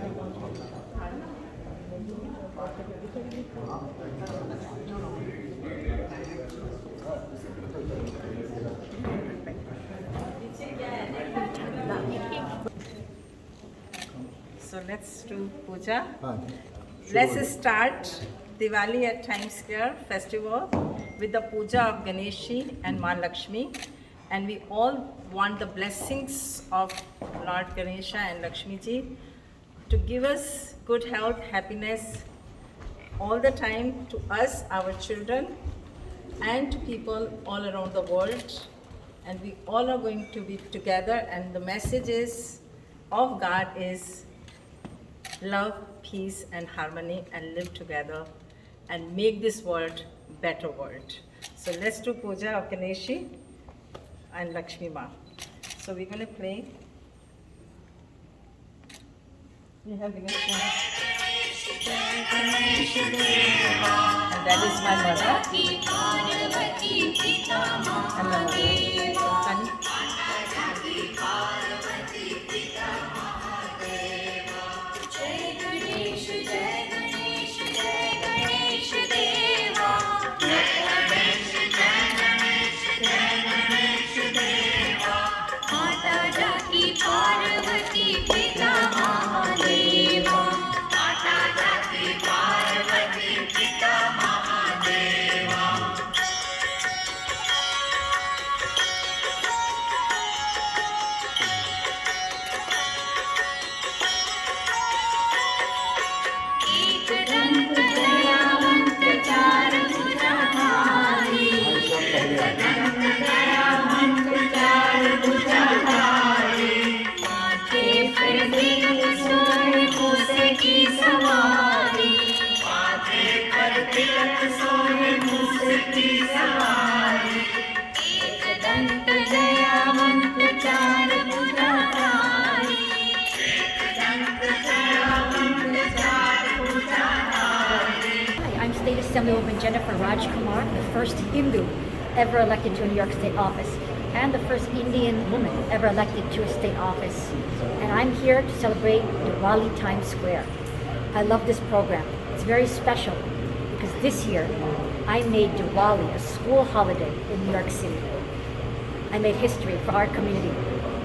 So let's do puja. Let's start Diwali at Times Square festival with the puja of Ganeshi and Ma Lakshmi. And we all want the blessings of Lord Ganesha and Lakshmi ji to give us good health, happiness all the time to us, our children, and to people all around the world. And we all are going to be together, and the message is of God is love, peace, and harmony, and live together and make this world better world. So let's do puja of Ganeshi and Lakshmi Ma. So we're going to play. We have Ganesh Ma. And that is my mother. And my mother. I'm State Assemblywoman Jenifer Rajkumar, the first Hindu ever elected to a New York State office, and the first Indian woman ever elected to a state office. And I'm here to celebrate Diwali Times Square. I love this program. It's very special because this year I made Diwali a school holiday in New York City. I made history for our community.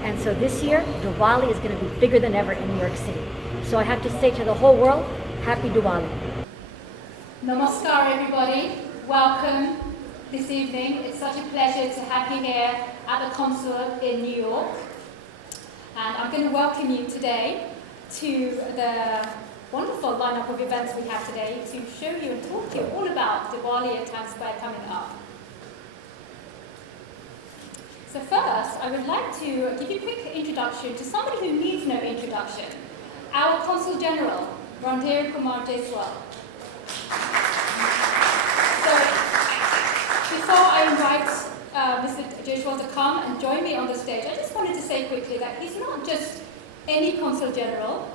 And so this year, Diwali is going to be bigger than ever in New York City. So I have to say to the whole world, Happy Diwali. Namaskar everybody, welcome this evening. It's such a pleasure to have you here at the Consulate in New York. And I'm going to welcome you today to the wonderful lineup of events we have today to show you and talk to you all about Diwali at Times Square coming up. So first, I would like to give you a quick introduction to somebody who needs no introduction. Our Consul General, Randhir Jaiswal. So, before I invite Mr. Jaiswal to come and join me on the stage, I just wanted to say quickly that he's not just any Consul General.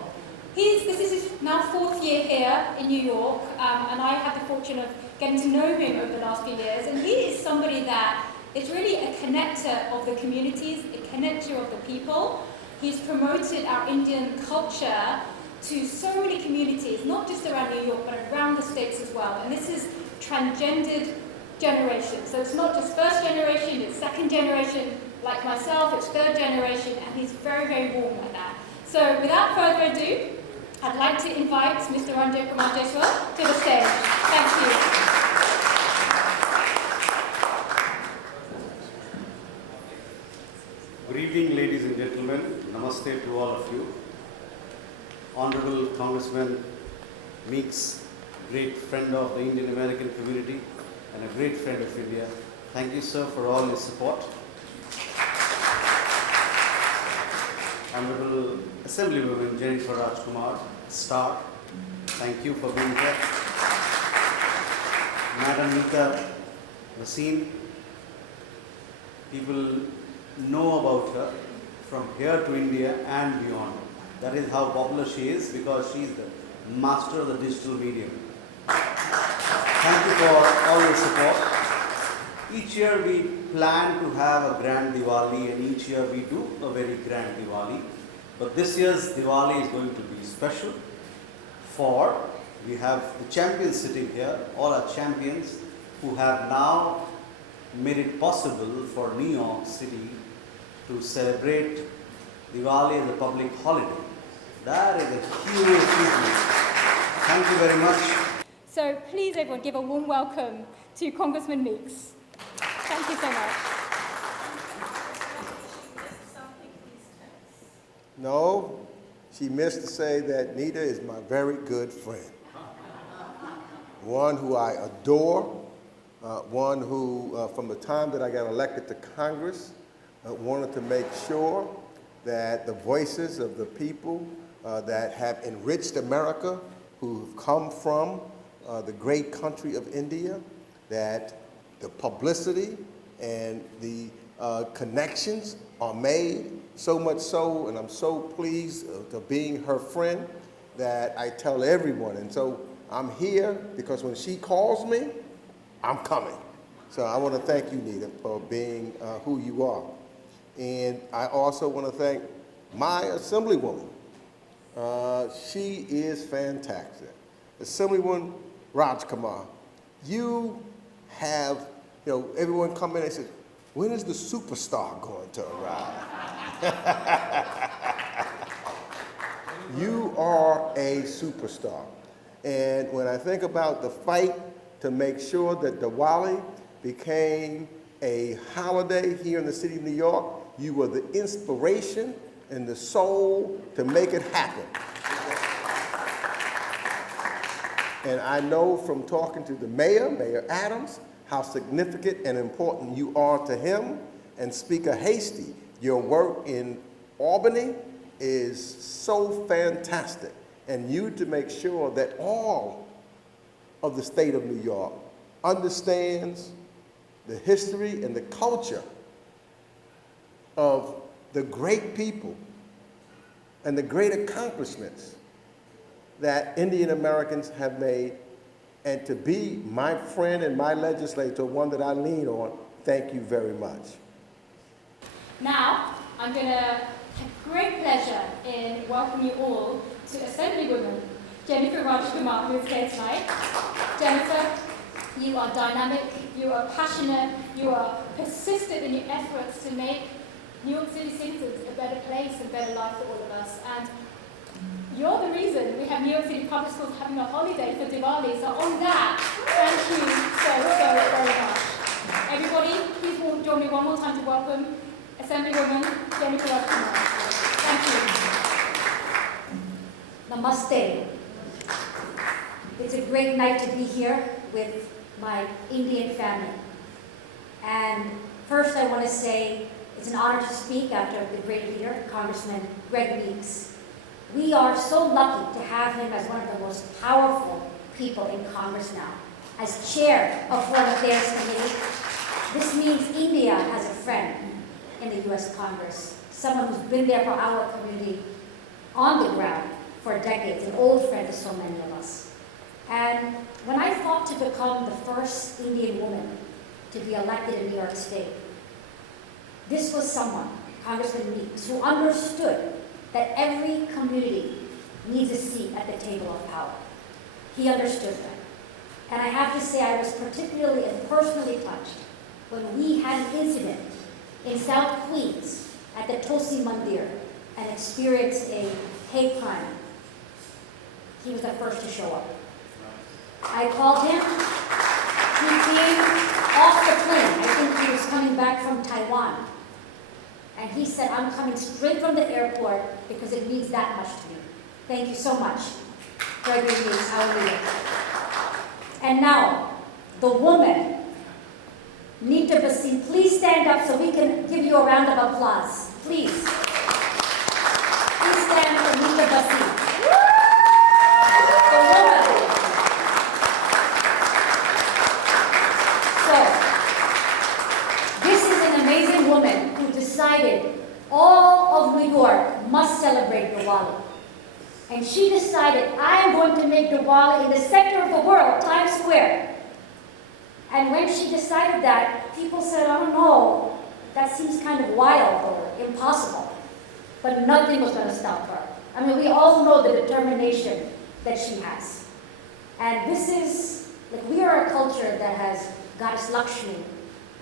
This is his now 4th year here in New York, and I had the fortune of getting to know him over the last few years, and he is somebody that is really a connector of the communities, a connector of the people. He's promoted our Indian culture to so many communities, not just around New York, but around the States as well. And this is transgendered generation. So it's not just first generation, it's second generation, like myself, it's third generation, and he's very, very warm like that. So without further ado, I'd like to invite Mr. Randhir Jaiswal to the stage. Thank you. Good evening, ladies and gentlemen. Namaste to all of you. Honorable Congressman Meeks, great friend of the Indian American community and a great friend of India. Thank you, sir, for all your support. Honorable Assemblywoman Jenifer Rajkumar, star, thank you for being here. Madam Neeta, Bhasin, people know about her from here to India and beyond. That is how popular she is, because she is the master of the digital medium. Thank you for all your support. Each year we plan to have a grand Diwali, and each year we do a very grand Diwali. But this year's Diwali is going to be special, for we have the champions sitting here, all our champions who have now made it possible for New York City to celebrate Diwali as a public holiday. That is a huge achievement. Thank you very much. So please everyone give a warm welcome to Congressman Meeks. Thank you so much. No, she missed to say that Neeta is my very good friend. One who I adore, one who, from the time that I got elected to Congress, wanted to make sure that the voices of the people that have enriched America, who've come from the great country of India, that the publicity and the connections are made, so much so, and I'm so pleased to being her friend, that I tell everyone. And so I'm here because when she calls me, I'm coming. So I want to thank you, Neeta, for being who you are. And I also want to thank my Assemblywoman. She is fantastic. Assemblywoman Rajkumar, you have, everyone come in and say, when is the superstar going to arrive? You are a superstar. And when I think about the fight to make sure that Diwali became a holiday here in the city of New York, you were the inspiration and the soul to make it happen. And I know from talking to the mayor, Mayor Adams, how significant and important you are to him. And Speaker Hasty, your work in Albany is so fantastic. And you to make sure that all of the state of New York understands the history and the culture of the great people and the great accomplishments that Indian Americans have made, and to be my friend and my legislator, one that I lean on, thank you very much. Now, I'm going to have great pleasure in welcoming you all to Assemblywoman Jenifer Rajkumar, who is here tonight. Jenifer, you are dynamic, you are passionate, you are persistent in your efforts to make New York City citizens a better place and better life for all of us. And you're the reason we have New York City Public Schools having a holiday for Diwali. So on that, thank you so very much. Everybody, please join me one more time to welcome Assemblywoman Jenifer Rajkumar. Thank you. Namaste. It's a great night to be here with my Indian family. And first I want to say it's an honor to speak after the great leader, Congressman Gregory Meeks. We are so lucky to have him as one of the most powerful people in Congress now. As chair of Foreign Affairs Committee, this means India has a friend in the US Congress, someone who's been there for our community on the ground for decades, an old friend to so many of us. And when I fought to become the first Indian woman to be elected in New York State, this was someone, Congressman Meeks, who understood that every community needs a seat at the table of power. He understood that. And I have to say I was particularly and personally touched when we had an incident in South Queens at the Tulsi Mandir and experienced a hate crime. He was the first to show up. I called him. He came off the plane. I think he was coming back from Taiwan. And he said, I'm coming straight from the airport because it means that much to me. Thank you so much, Gregory Meeks, our leader. And now, the woman, Neeta Bhasin, please stand up so we can give you a round of applause. Please. Please stand for Neeta Bhasin. The woman. So, this is an amazing woman who decided all of New York must celebrate Diwali. And she decided, I'm going to make Diwali in the center of the world, Times Square. And when she decided that, people said, I don't know, that seems kind of wild or impossible. but nothing was going to stop her. I mean, we all know the determination that she has. And this is, like, we are a culture that has Goddess Lakshmi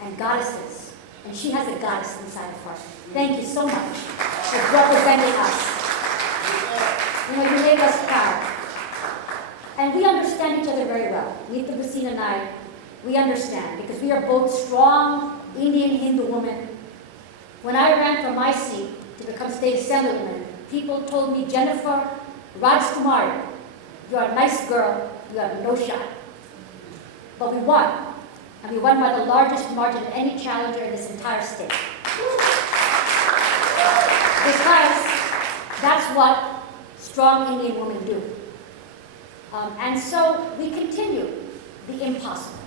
and goddesses, and she has a goddess inside of her. Thank you so much for representing us. You know, you made us proud. And we understand each other very well. Neeta, Bhasin, and I, we understand, because we are both strong Indian Hindu women. When I ran for my seat to become state assemblyman, people told me, Jenifer, Rajkumar, you are a nice girl, you have no shot. But we won, and we won by the largest margin of any challenger in this entire state. Because that's what strong Indian women do. And so we continue the impossible.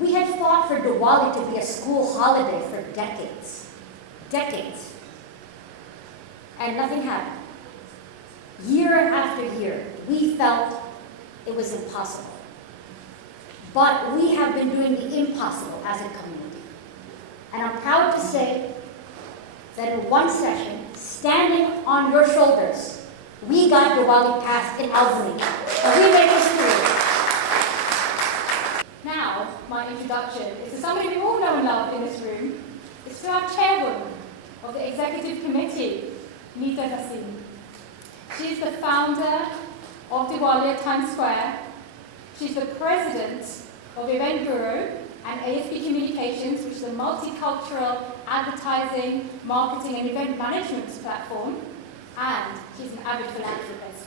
We had fought for Diwali to be a school holiday for decades. Decades. And nothing happened. Year after year, we felt it was impossible. But we have been doing the impossible as a community. And I'm proud to say that in one session, standing on your shoulders, we got Diwali passed in Albany. And we made history. Now, my introduction is to somebody we all know and love in this room. It's to our chairwoman of the Executive Committee, Neeta Bhasin. She's the founder of Diwali at Times Square. She's the president of Event Bureau and ASB Communications, which is a multicultural advertising, marketing, and event management platform. And she's an avid philanthropist.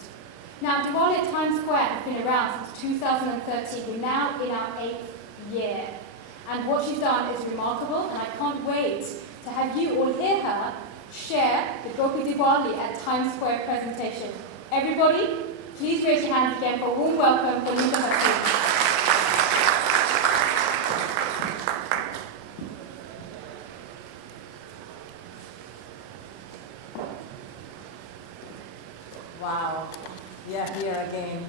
Now, Diwali at Times Square has been around since 2013. We're now in our 8th year. And what she's done is remarkable, and I can't wait to have you all hear her share the Gopi Diwali at Times Square presentation. Everybody, please raise your hands again for a warm welcome for Neeta Bhasin. Wow, we are here again,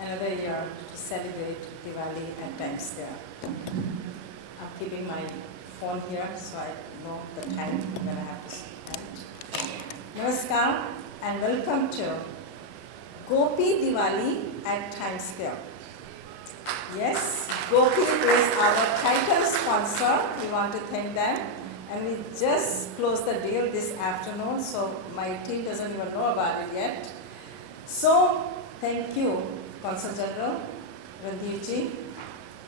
another year to celebrate Diwali at Times Square. I'm keeping my phone here so I know the time when I have to spend. Namaskar and welcome to Gopi Diwali at Times Square. Yes, Gopi is our title sponsor. We want to thank them. And we just closed the deal this afternoon, so my team doesn't even know about it yet. So, thank you, Consul General Randhir ji,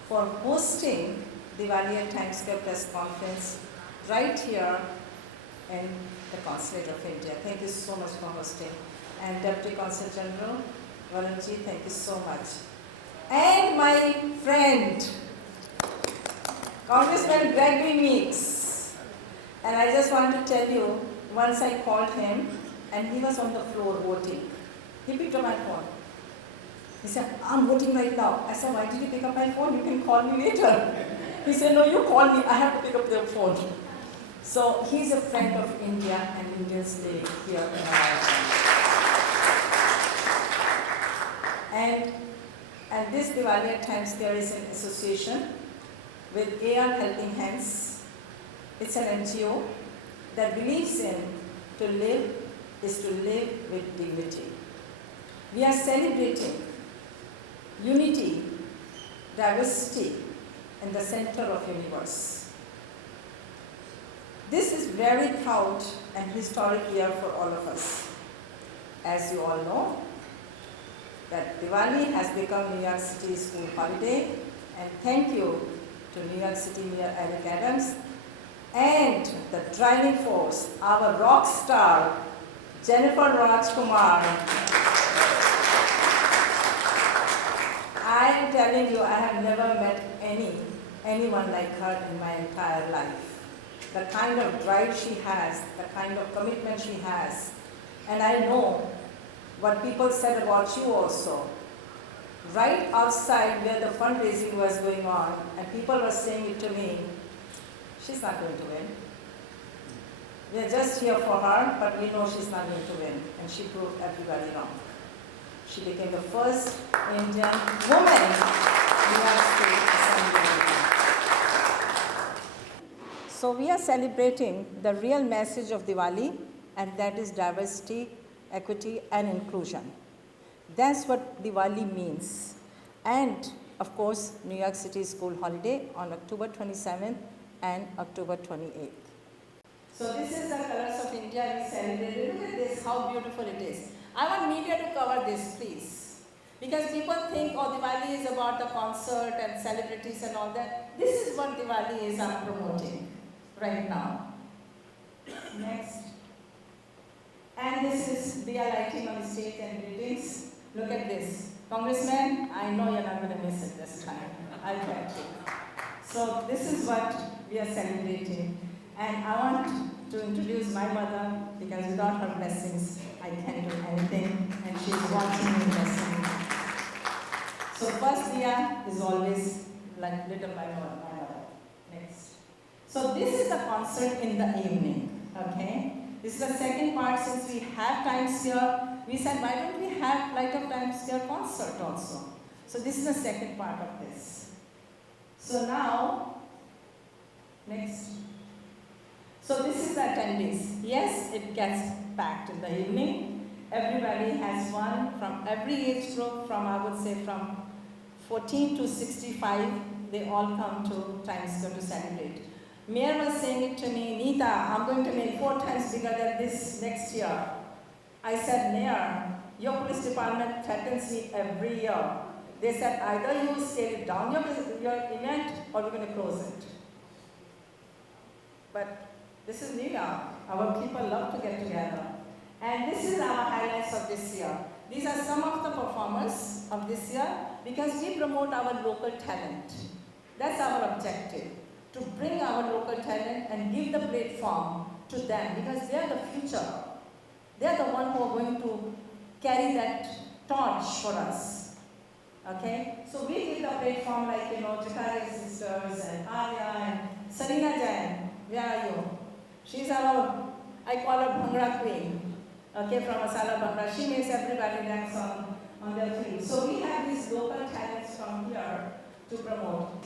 for hosting Diwali at Times Square press conference right here in the Consulate of India. Thank you so much for hosting. And Deputy Consul General Varun ji, thank you so much. And my friend, Congressman Gregory Meeks. And I just want to tell you, once I called him and he was on the floor voting. He picked up my phone. He said, I'm voting right now. I said, why did you pick up my phone? You can call me later. He said, no, you call me. I have to pick up the phone. So he's a friend of India and Indians stay here in America. And this Diwali at Times Square is in association with AR Helping Hands. It's an NGO that believes in to live is to live with dignity. We are celebrating unity, diversity in the center of universe. This is very proud and historic year for all of us. As you all know, that Diwali has become New York City school holiday, and thank you to New York City Mayor Eric Adams and the driving force, our rock star, Jenifer Rajkumar. I am telling you, I have never met anyone like her in my entire life. The kind of drive she has, the kind of commitment she has. And I know what people said about you also. Right outside where the fundraising was going on, and people were saying it to me, she's not going to win. We are just here for her, but we know she's not going to win. And she proved everybody wrong. She became the first Indian woman in New York State Assembly. So we are celebrating the real message of Diwali, and that is diversity, equity, and inclusion. That's what Diwali means. And of course, New York City school holiday on October 27th and October 28th. So this is the colors of India we celebrated. Look at this, how beautiful it is. I want media to cover this, please. Because people think, oh, Diwali is about the concert and celebrities and all that. This is what Diwali is I'm promoting right now. Next. And this is we are lighting on the stage and greetings. Look at this. Congressman, I know you're not going to miss it this time. I'll bet you. So this is what we are celebrating. And I want to introduce my mother, because without her blessings, I can't do anything. And she's watching me blessing me. So first diya is always like lit up by my mother. Next. So this is the concert in the evening. Okay? This is the second part. Since we have Times Square, we said, why don't we have Light Up Times Square concert also? So this is the second part of this. So now, next. So this is the attendees. Yes, it gets packed in the evening. Everybody has one from every age group, from I would say from 14 to 65, they all come to Times Square to celebrate. Mayor was saying it to me, Neeta, I'm going to make 4 times bigger than this next year. I said, Mayor, your police department threatens me every year. They said, either you scale it down your event or we're going to close it. But this is New York. Our people love to get together. And this is our highlights of this year. These are some of the performers of this year because we promote our local talent. That's our objective, to bring our local talent and give the platform to them because they are the future. They are the ones who are going to carry that torch for us. Okay? So we give the platform like, Jakari sisters and Arya and Sarina Jain. Where are you? She's our, I call her Bhangra Queen. Okay, from Masala Bhangra. She makes everybody dance on their feet. So we have these local talents from here to promote.